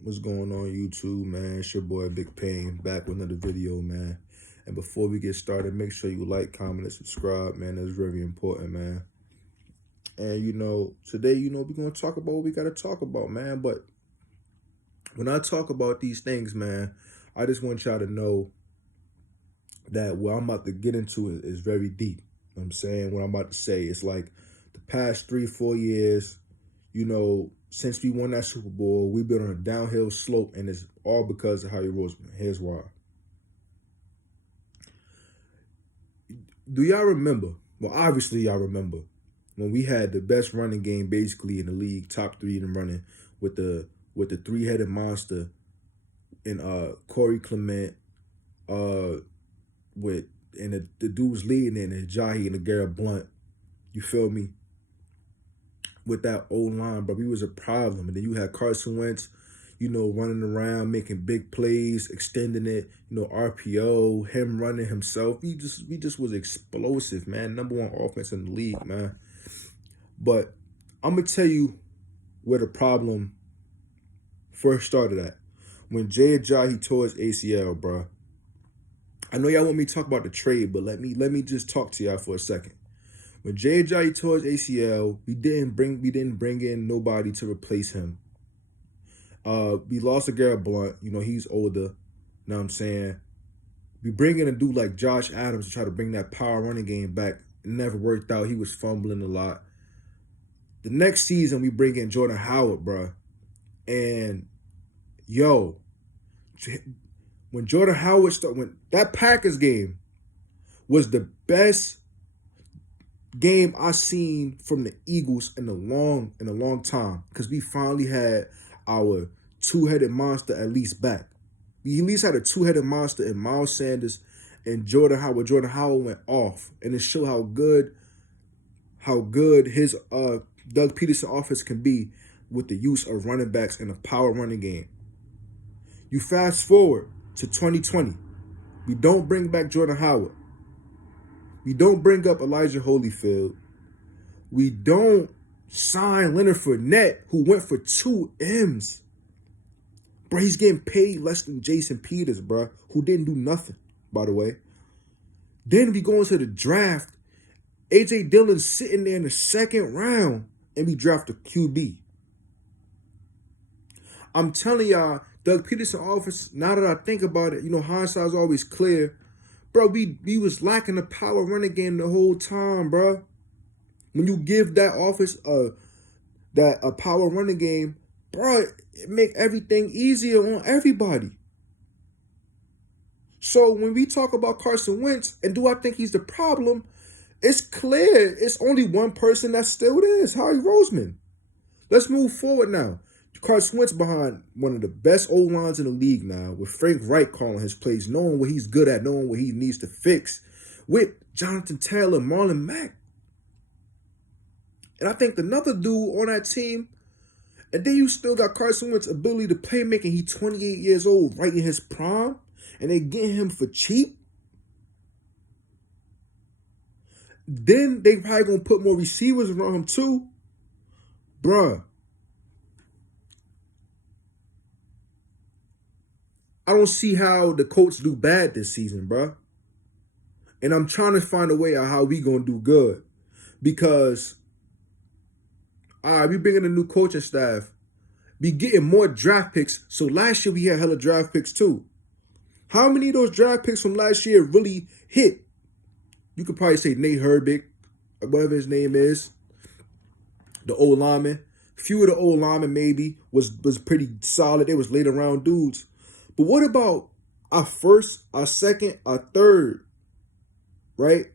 What's going on YouTube, man? It's your boy Big Pain back with another video, man. And before we get started, make sure you like, comment, and subscribe, man. That's very important, man. And today, we're gonna talk about what we gotta talk about, man. But when I talk about these things, man, I just want y'all to know that what I'm about to get into is very deep. You know what I'm saying? What I'm about to say, it's like the past 3-4 years, since we won that Super Bowl, we've been on a downhill slope, and it's all because of Harry Roseman. Here's why. Do y'all remember? Well, obviously y'all remember when we had the best running game basically in the league, top 3 in running, with the three-headed monster in Corey Clement, with the dudes leading in and Jahi and the Garrett Blunt. You feel me? With that old line, but we was a problem. And then you had Carson Wentz, running around, making big plays, extending it, RPO, him running himself. We just was explosive, man. #1 offense in the league, man. But I'm gonna tell you where the problem first started at. When Jay Ajayi tore his ACL, bro. I know y'all want me to talk about the trade, but let me just talk to y'all for a second. When Jay Ajayi tore his ACL, we didn't bring in nobody to replace him. We lost to Garrett Blunt. He's older. Know what I'm saying? We bring in a dude like Josh Adams to try to bring that power running game back. It never worked out. He was fumbling a lot. The next season, we bring in Jordan Howard, bro. And, when Jordan Howard when that Packers game was the best game I seen from the Eagles in a long time, because we finally had our two-headed monster at least back. We at least had a two-headed monster in Miles Sanders and Jordan Howard. Jordan Howard went off, and it showed how good his Doug Peterson offense can be with the use of running backs in a power running game. You fast forward to 2020, we don't bring back Jordan Howard. We don't bring up Elijah Holyfield. We don't sign Leonard Fournette, who went for 2 M's. Bro, he's getting paid less than Jason Peters, bro, who didn't do nothing, by the way. Then we go into the draft. A.J. Dillon's sitting there in the 2nd round, and we draft a QB. I'm telling y'all, Doug Peterson offense, now that I think about it, hindsight's always clear. Bro, we was lacking the power running game the whole time, bro. When you give that offense a power running game, bro, it make everything easier on everybody. So when we talk about Carson Wentz, and do I think he's the problem, it's clear it's only one person that's still there. It's Harry Roseman. Let's move forward now. Carson Wentz behind one of the best old lines in the league now, with Frank Reich calling his plays, knowing what he's good at, knowing what he needs to fix, with Jonathan Taylor, Marlon Mack. And I think another dude on that team, and then you still got Carson Wentz's ability to play making. He's 28 years old, right in his prime, and they getting him for cheap. Then they probably gonna put more receivers around him too. Bruh. I don't see how the Colts do bad this season, bro. And I'm trying to find a way out how we gonna do good. Because, we bringing a new coaching staff. We getting more draft picks. So last year we had hella draft picks too. How many of those draft picks from last year really hit? You could probably say Nate Herbig, or whatever his name is. The old lineman. Few of the old linemen maybe was pretty solid. They was later round dudes. But what about our first, our second, our third, right?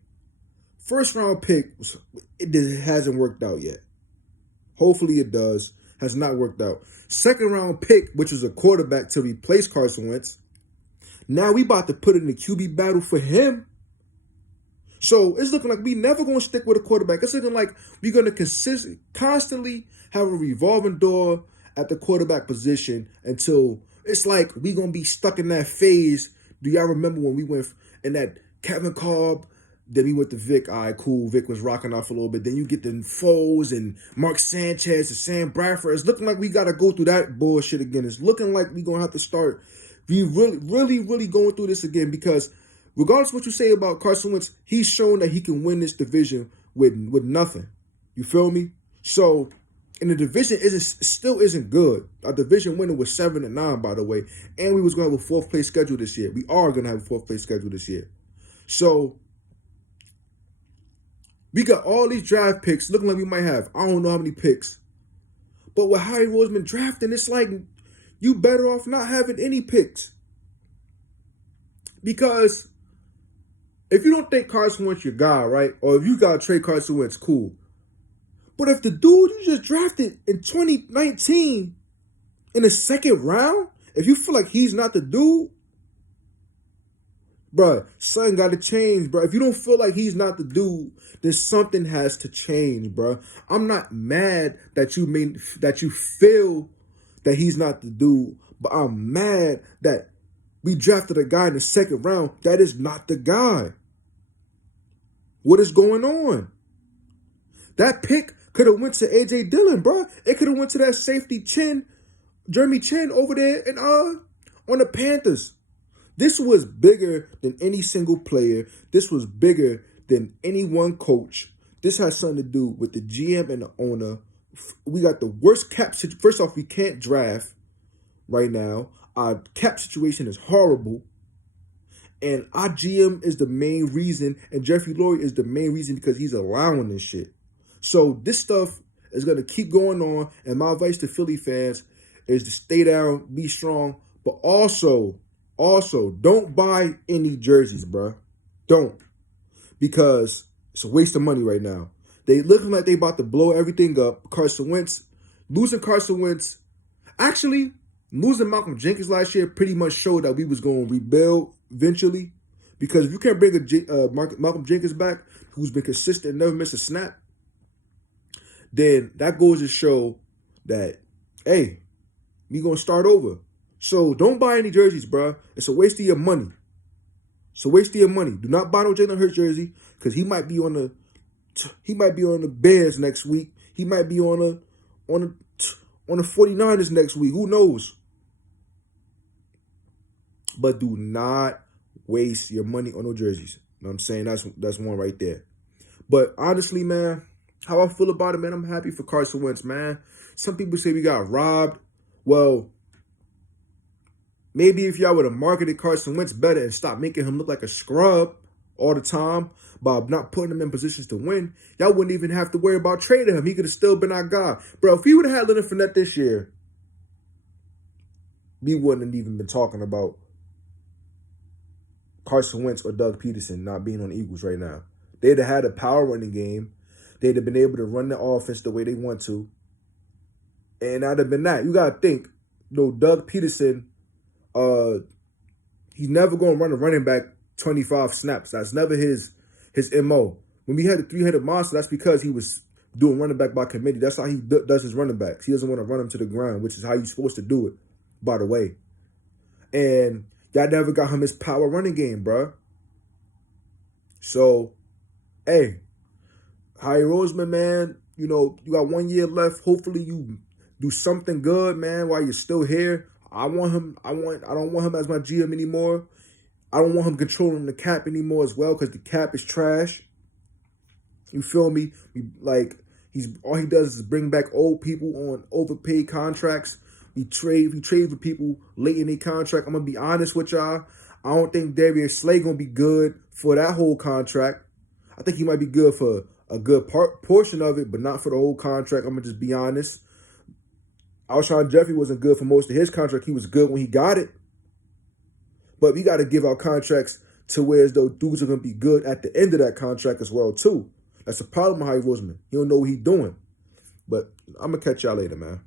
First round pick, it hasn't worked out yet. Hopefully it does. Has not worked out. Second round pick, which was a quarterback to replace Carson Wentz. Now we about to put in the QB battle for him. So it's looking like we never going to stick with a quarterback. It's looking like we're going to constantly have a revolving door at the quarterback position until it's like we going to be stuck in that phase. Do y'all remember when we went in that Kevin Kolb, Then we went to Vic. All right, cool. Vic was rocking off a little bit. Then you get the Foles and Mark Sanchez and Sam Bradford. It's looking like we got to go through that bullshit again. It's looking like we're going to have to start really going through this again, because regardless of what you say about Carson Wentz, he's shown that he can win this division with nothing. You feel me? So, and the division still isn't good. Our division winner was 7-9, by the way. And we was going to have a 4th place schedule this year. We are going to have a 4th place schedule this year. So, we got all these draft picks looking like we might have, I don't know how many picks. But with Howie Roseman drafting, it's like you better off not having any picks. Because if you don't think Carson Wentz your guy, right? Or if you got to trade Carson Wentz, cool. But if the dude you just drafted in 2019 in the 2nd round, if you feel like he's not the dude, bruh, something got to change, bruh. If you don't feel like he's not the dude, then something has to change, bruh. I'm not mad that you feel that he's not the dude, but I'm mad that we drafted a guy in the 2nd round that is not the guy. What is going on? That pick could have went to A.J. Dillon, bruh. It could have went to that safety Jeremy Chin over there and on the Panthers. This was bigger than any single player. This was bigger than any one coach. This has something to do with the GM and the owner. We got the worst cap situation. First off, we can't draft right now. Our cap situation is horrible. And our GM is the main reason, and Jeffrey Lurie is the main reason because he's allowing this shit. So this stuff is going to keep going on, and my advice to Philly fans is to stay down, be strong, but also, don't buy any jerseys, bro. Don't. Because it's a waste of money right now. They looking like they about to blow everything up. Losing Carson Wentz. Actually, losing Malcolm Jenkins last year pretty much showed that we was going to rebuild eventually. Because if you can't bring Malcolm Jenkins back, who's been consistent and never missed a snap, then that goes to show that, hey, we going to start over. So don't buy any jerseys, bro. It's a waste of your money. It's a waste of your money. Do not buy no Jalen Hurts jersey, because he might be on the Bears next week. He might be on the 49ers next week. Who knows? But do not waste your money on no jerseys. You know what I'm saying? That's one right there. But honestly, man, how I feel about it, man, I'm happy for Carson Wentz, man. Some people say we got robbed. Well, maybe if y'all would have marketed Carson Wentz better and stopped making him look like a scrub all the time by not putting him in positions to win, y'all wouldn't even have to worry about trading him. He could have still been our guy. Bro, if we would have had Leonard Fournette this year, we wouldn't have even been talking about Carson Wentz or Doug Peterson not being on the Eagles right now. They'd have had a power running game. They'd have been able to run the offense the way they want to. And that'd have been that. You got to think, Doug Peterson, he's never going to run a running back 25 snaps. That's never his MO. When we had the 3-headed monster, that's because he was doing running back by committee. That's how he does his running backs. He doesn't want to run them to the ground, which is how you're supposed to do it, by the way. And y'all never got him his power running game, bro. So, hey, Howie Roseman, man, you got 1 year left. Hopefully you do something good, man, while you're still here. I don't want him as my GM anymore. I don't want him controlling the cap anymore as well, because the cap is trash. You feel me? All he does is bring back old people on overpaid contracts. We trade for people late in their contract. I'm gonna be honest with y'all. I don't think Darius Slay gonna be good for that whole contract. I think he might be good for a good portion of it, but not for the whole contract. I'm gonna just be honest. Alshon Jeffrey wasn't good for most of his contract. He was good when he got it. But we got to give out contracts to where as though dudes are going to be good at the end of that contract as well, too. That's the problem with Howie Roseman. He don't know what he's doing. But I'm going to catch y'all later, man.